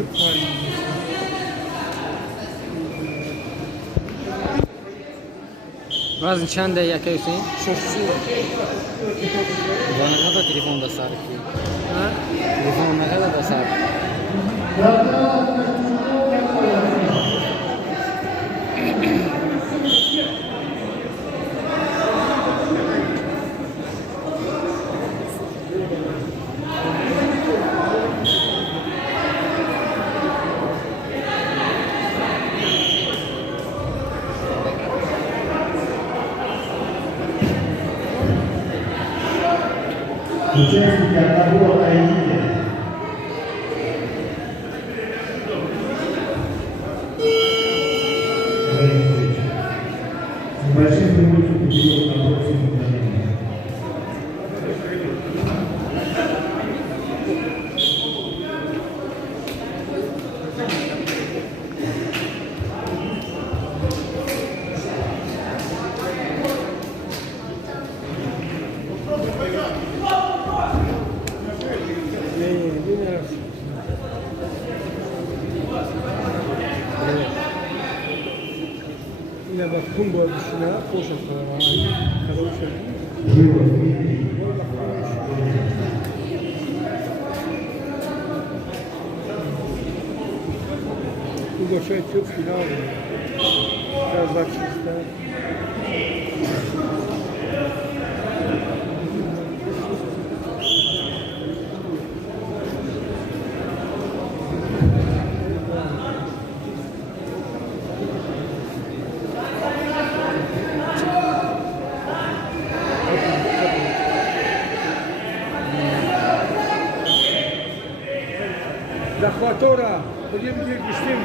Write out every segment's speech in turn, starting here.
Türk tarihi. وزن چنده یک حسین؟ 600. با نقدر تلفن دا صرف کی؟ Ha? تلفن نقدر دا صرف. Участники одного аэродрoma. Небольшим преимуществом период на собственном управлении. Yine bak kum bölgesine poşetler var. Хороший. Приглашает все в финал. Казахстан. Захватора, будем делать быстрее.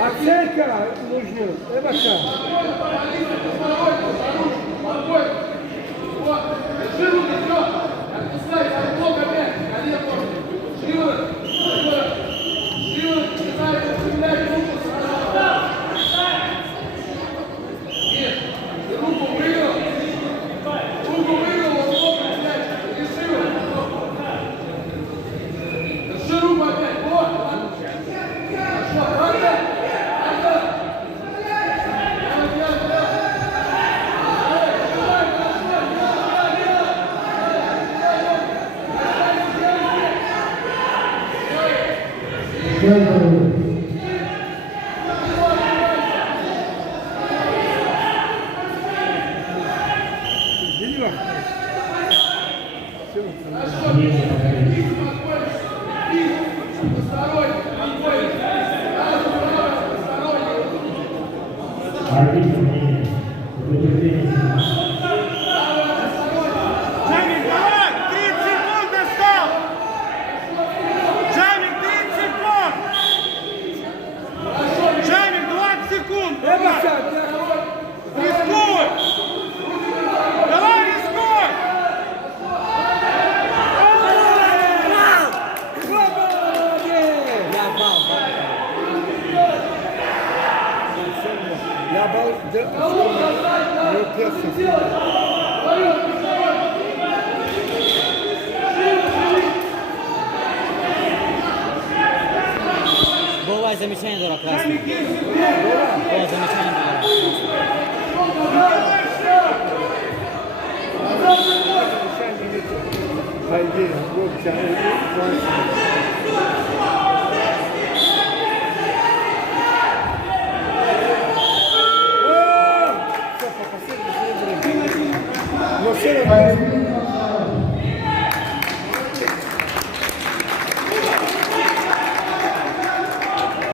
Оценка нужна. Это Было замечание дурак красный. Было замечание дурак. Haydi, bu hikayeyi